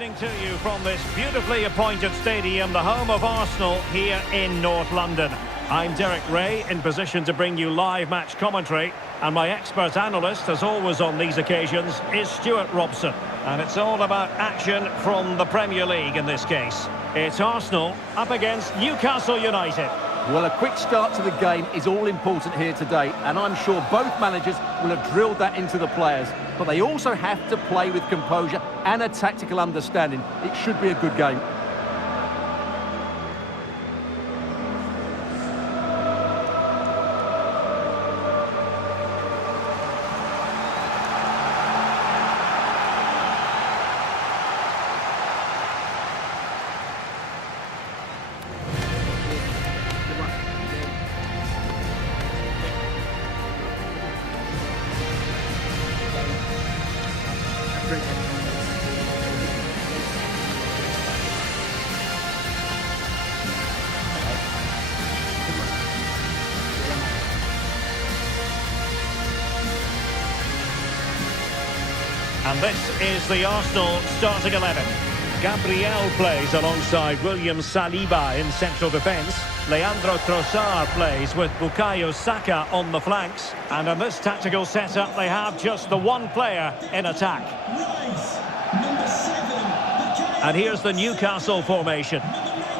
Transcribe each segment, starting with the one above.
evening to you from this beautifully appointed stadium, the home of Arsenal here in North London. I'm Derek Ray, in position to bring you live match commentary, and my expert analyst, as always on these occasions, is Stuart Robson. And it's all about action from the Premier League in this case. It's Arsenal up against Newcastle United. Well, a quick start to the game is all important here today, and I'm sure both managers will have drilled that into the players. But they also have to play with composure and a tactical understanding. It should be a good game. And this is the Arsenal starting 11. Gabriel plays alongside William Saliba in central defence. Leandro Trossard plays with Bukayo Saka on the flanks. And in this tactical setup, they have just the one player in attack. And here's the Newcastle formation.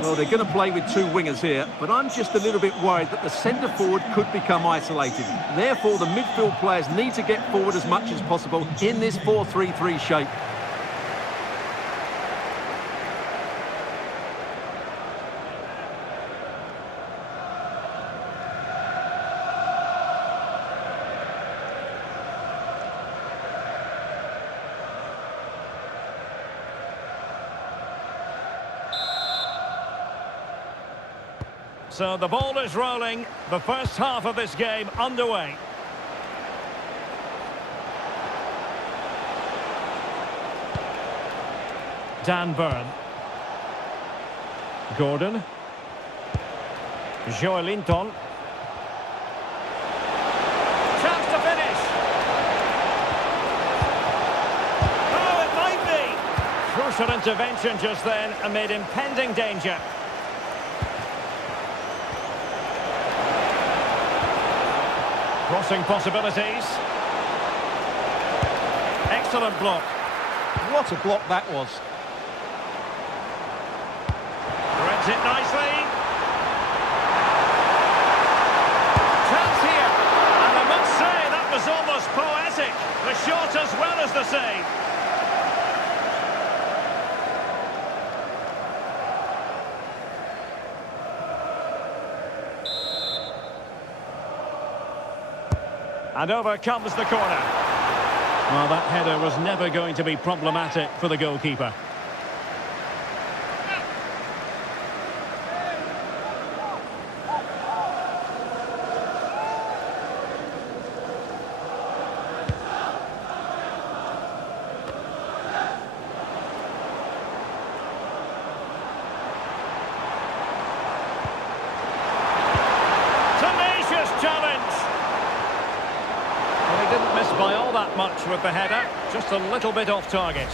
Well, they're going to play with two wingers here, but I'm just a little bit worried that the centre-forward could become isolated. Therefore, the midfield players need to get forward as much as possible in this 4-3-3 shape. So the ball is rolling, the first half of this game underway. Dan Burn. Gordon. Joelinton. Chance to finish. Oh, it might be. Crucial intervention just then amid impending danger. Crossing possibilities. Excellent block. What a block that was. Threads it nicely. Chance here. And I must say, that was almost poetic. The shot as well as the save. And over comes the corner. Well, that header was never going to be problematic for the goalkeeper. Tenacious challenge. Didn't miss by all that much with the header, just a little bit off target.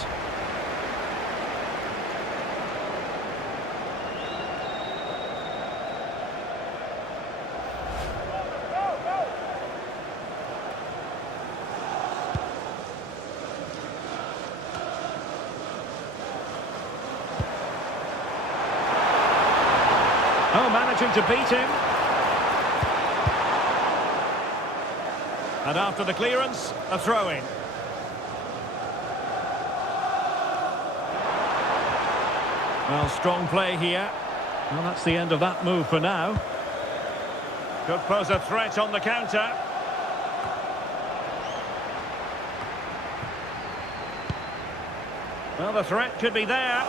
Oh, managing to beat him. And after the clearance, a throw-in. Well, strong play here. Well, that's the end of that move for now. Could pose a threat on the counter. Well, the threat could be there.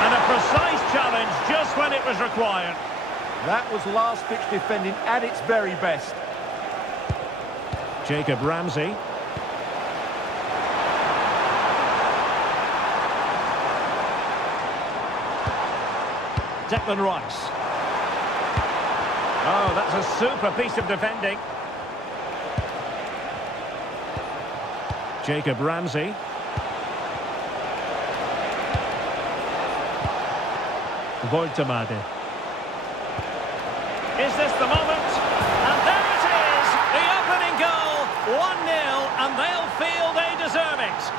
And a precise challenge just when it was required. That was last-ditch defending at its very best. Jacob Ramsey. Declan Rice. Oh, that's a super piece of defending. Jacob Ramsey. Voltemade. Is this the moment? And there it is! The opening goal! 1-0, and they'll feel they deserve it.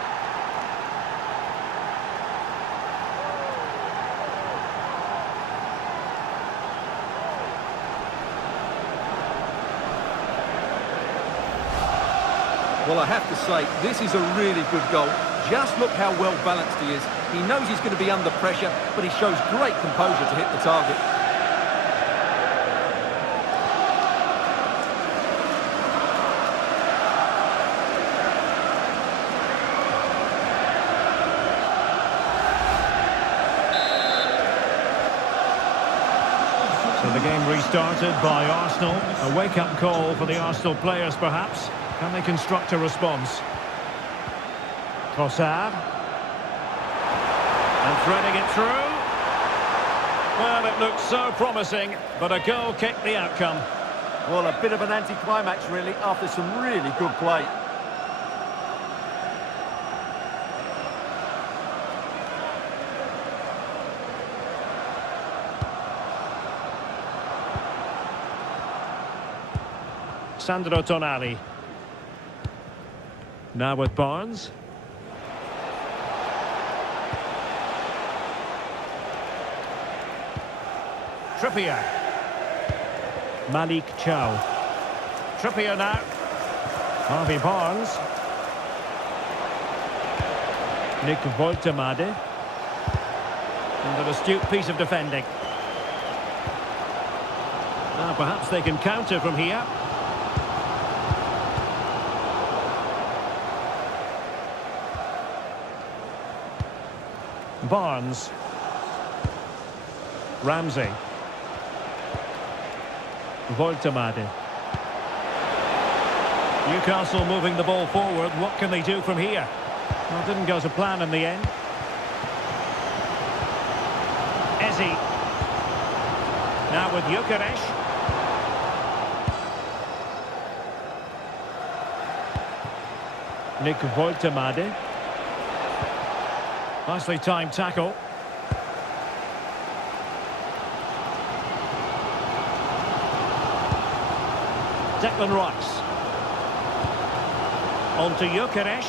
Well, I have to say, this is a really good goal. Just look how well balanced he is. He knows he's going to be under pressure, but he shows great composure to hit the target. So the game restarted by Arsenal. A wake-up call for the Arsenal players, perhaps. Can they construct a response? Trossard. And threading it through. Well, it looked so promising, but a goal kicked the outcome. Well, a bit of an anticlimax, really, after some really good play. Sandro Tonali. Now with Barnes. Trippier. Malik Chow. Trippier now. Harvey Barnes. Nick Voltemade. And an astute piece of defending. Now perhaps they can counter from here. Barnes. Ramsey. Voltemade. Newcastle moving the ball forward. What can they do from here? Well, it didn't go to plan in the end. Eze. Now with Gyökeres. Nick Voltemade. Nicely timed tackle. Declan Rice. On to Gyökeres.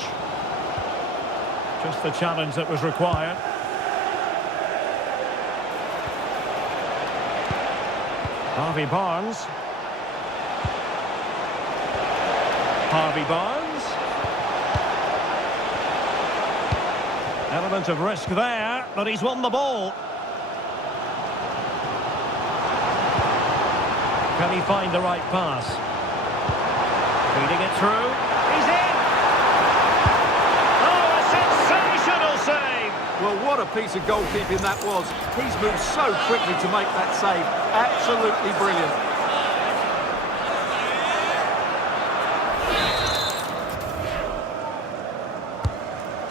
Just the challenge that was required. Harvey Barnes. Harvey Barnes. Element of risk there, but he's won the ball. Can he find the right pass? Feeding it through. He's in! Oh, a sensational save! Well, what a piece of goalkeeping that was. He's moved so quickly to make that save. Absolutely brilliant.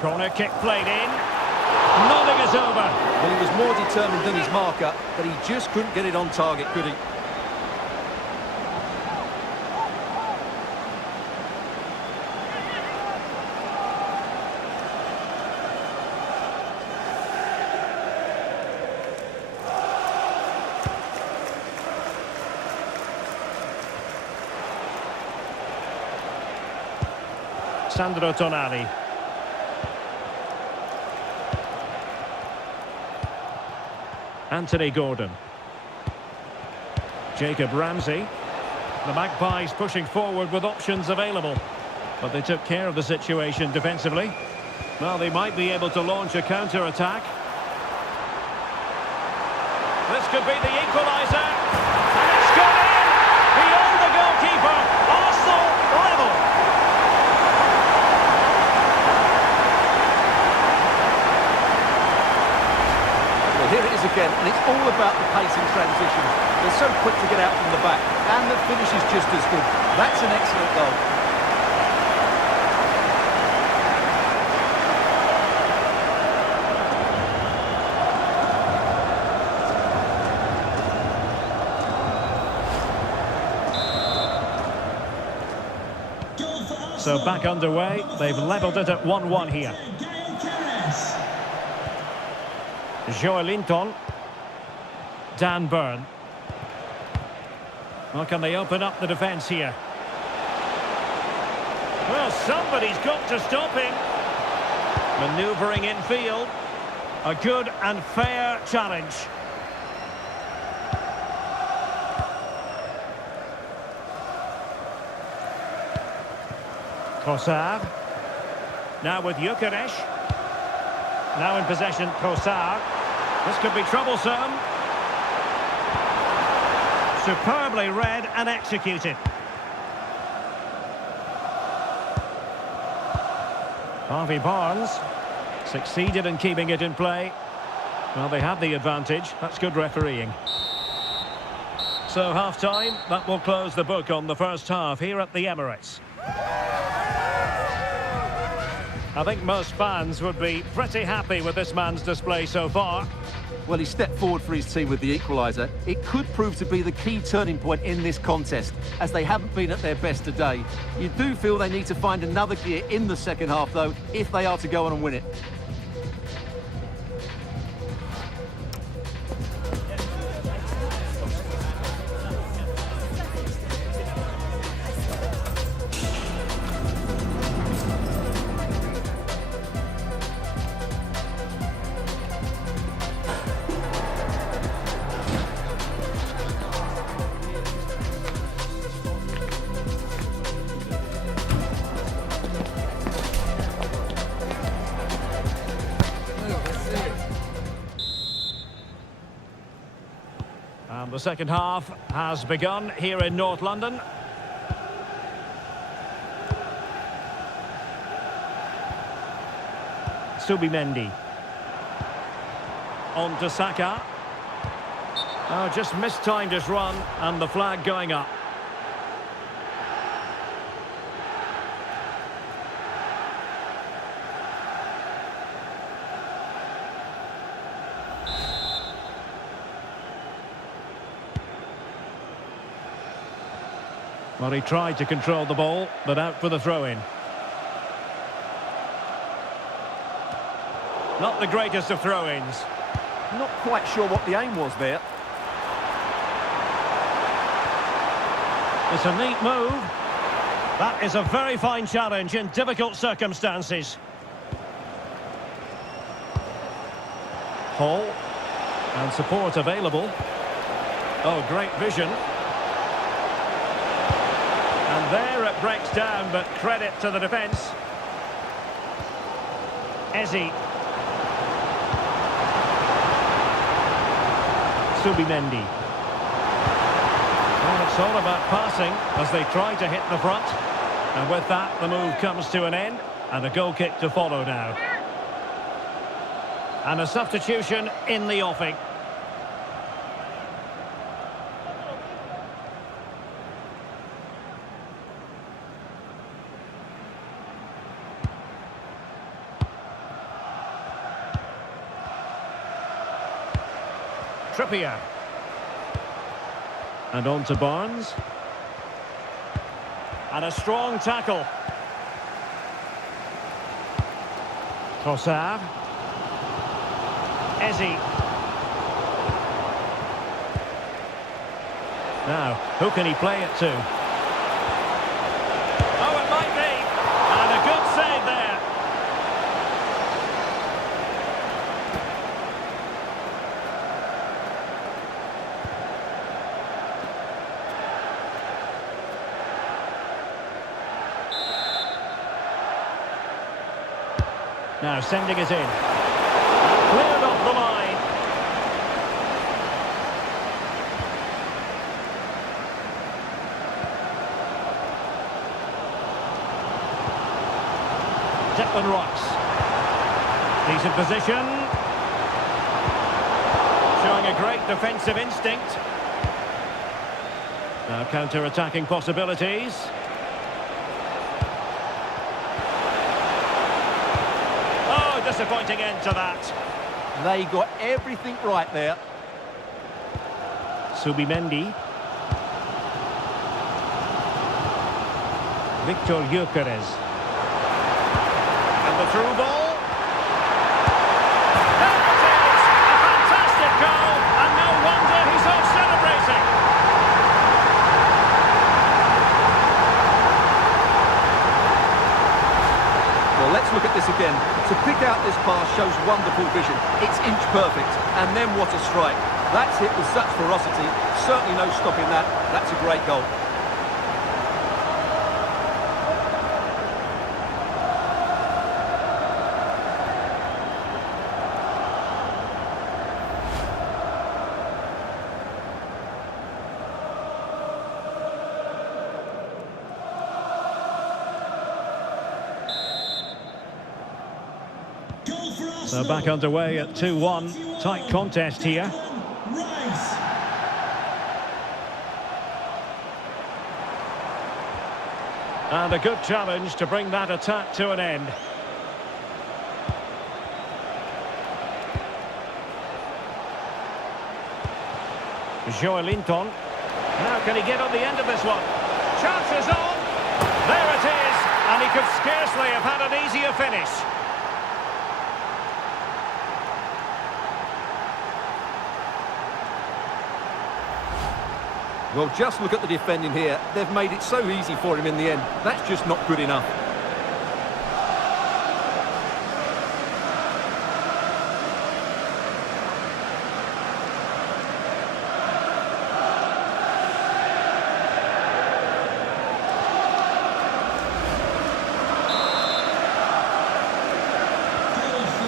Corner kick played in. Nothing is over. Well, he was more determined than his marker, but he just couldn't get it on target, could he? Sandro Tonali. Anthony Gordon. Jacob Ramsey. The Magpies pushing forward with options available. But they took care of the situation defensively. Well, they might be able to launch a counter-attack. This could be the equaliser. And it's gone in! Beyond the goalkeeper. Arsenal level. Here it is again, and it's all about the pace in transition. They're so quick to get out from the back, and the finish is just as good. That's an excellent goal. So back underway. They've levelled it at 1-1 here. Joelinton. Dan Burn. Well, can they open up the defence here? Well, somebody's got to stop him. Manoeuvring infield. A good and fair challenge. Trossard. Now with Gyökeres. Now in possession, Trossard. This could be troublesome. Superbly read and executed. Harvey Barnes succeeded in keeping it in play. Well, they had the advantage. That's good refereeing. So half-time, that will close the book on the first half here at the Emirates. I think most fans would be pretty happy with this man's display so far. Well, he stepped forward for his team with the equaliser. It could prove to be the key turning point in this contest, as they haven't been at their best today. You do feel they need to find another gear in the second half, though, if they are to go on and win it. And the second half has begun here in North London. Subimendi. On to Saka. Oh, just mistimed his run and the flag going up. Well, he tried to control the ball, but out for the throw-in. Not the greatest of throw-ins. Not quite sure what the aim was there. It's a neat move. That is a very fine challenge in difficult circumstances. Hall. And support available. Oh, great vision. And there it breaks down, but credit to the defence. Eze. Subimendi. Well, it's all about passing as they try to hit the front. And with that, the move comes to an end, and a goal kick to follow now. And a substitution in the offing. Trippier. And on to Barnes. And a strong tackle. Trossard. Eze. Now, who can he play it to? Oh, it might be. And a good save there. Now sending it in. Cleared off the line. Declan Rice. Decent position. Showing a great defensive instinct. Now counter-attacking possibilities. Disappointing end to that. They got everything right there. Subimendi. Victor Gyökeres. And the through ball. There it is! A fantastic goal, and no wonder he's off celebrating. Well, let's look at this again. To pick out this pass shows wonderful vision. It's inch perfect, and then what a strike. That's hit with such ferocity. Certainly no stopping that. That's a great goal. So back underway at 2-1. Tight contest here. And a good challenge to bring that attack to an end. Joelinton. Now can he get on the end of this one? Chances on! There it is! And he could scarcely have had an easier finish. Well, just look at the defending here. They've made it so easy for him in the end. That's just not good enough.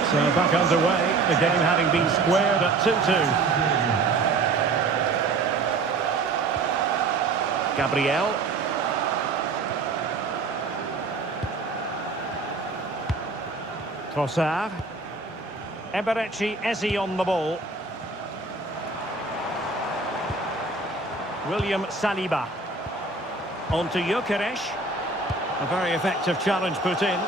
So back underway, the game having been squared at 2-2. Gabriel. Trossard. Eberechi Eze on the ball. William Saliba. On to Gyökeres. A very effective challenge put in.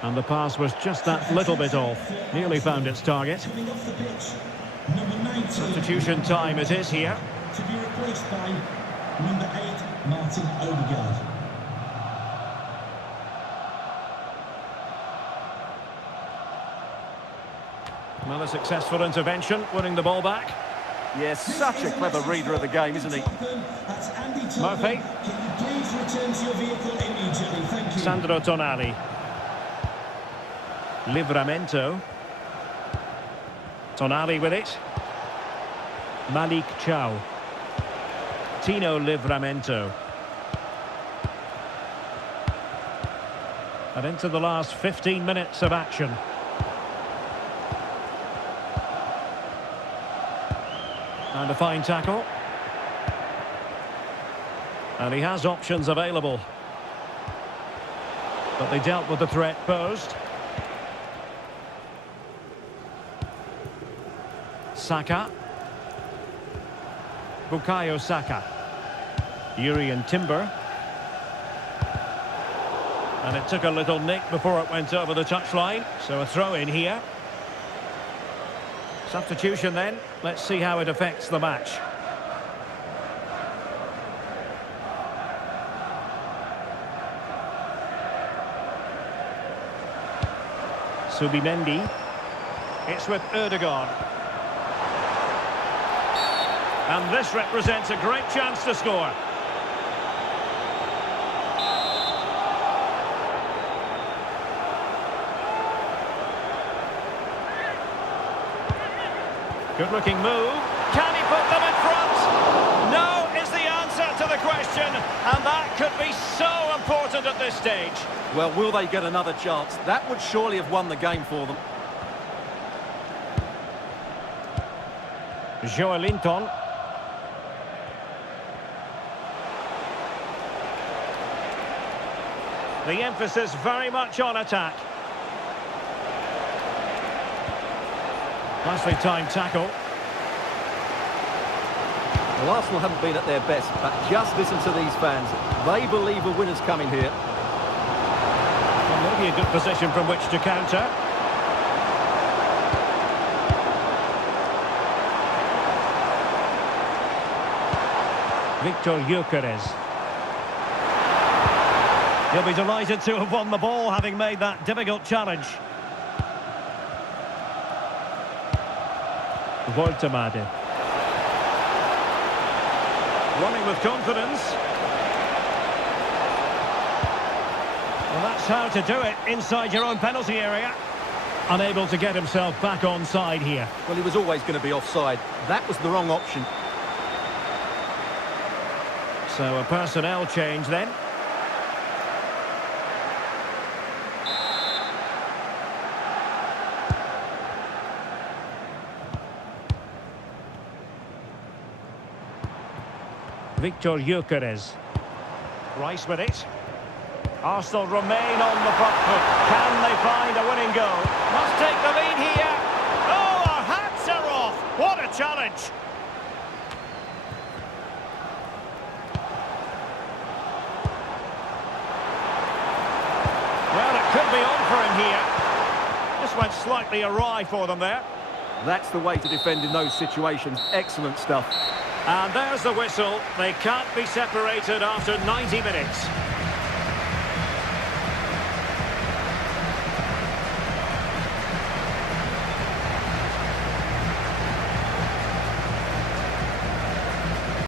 And the pass was just that little bit off. Nearly found its target. Substitution time it is here. To be replaced by number 8, Martin Odegaard. Another successful intervention, winning the ball back. Yes, such a clever reader of the game, isn't he? Murphy. Can you please return to your vehicle immediately? Thank you. Sandro Tonali. Livramento. Tonali with it. Malik Chow. Tino Livramento. And into the last 15 minutes of action. And a fine tackle. And he has options available. But they dealt with the threat posed. Saka. Bukayo Saka. Urian Timber. And it took a little nick before it went over the touchline. So a throw in here. Substitution then. Let's see how it affects the match. Subimendi. It's with Ødegaard. And this represents a great chance to score. Good looking move. Can he put them in front? No is the answer to the question. And that could be so important at this stage. Well, will they get another chance? That would surely have won the game for them. Joelinton. The emphasis very much on attack. Nicely timed tackle. Well, Arsenal haven't been at their best, but just listen to these fans. They believe a winner's coming here. Well, maybe a good position from which to counter. Victor Gyökeres. He'll be delighted to have won the ball, having made that difficult challenge. Voltemade. Running with confidence. Well, that's how to do it, inside your own penalty area. Unable to get himself back on side here. Well, he was always going to be offside. That was the wrong option. So a personnel change then. Victor Gyökeres. Rice with it. Arsenal remain on the front foot. Can they find a winning goal? Must take the lead here. Oh, our hats are off. What a challenge. Well, it could be on for him here. This went slightly awry for them there. That's the way to defend in those situations. Excellent stuff. And there's the whistle. They can't be separated after 90 minutes.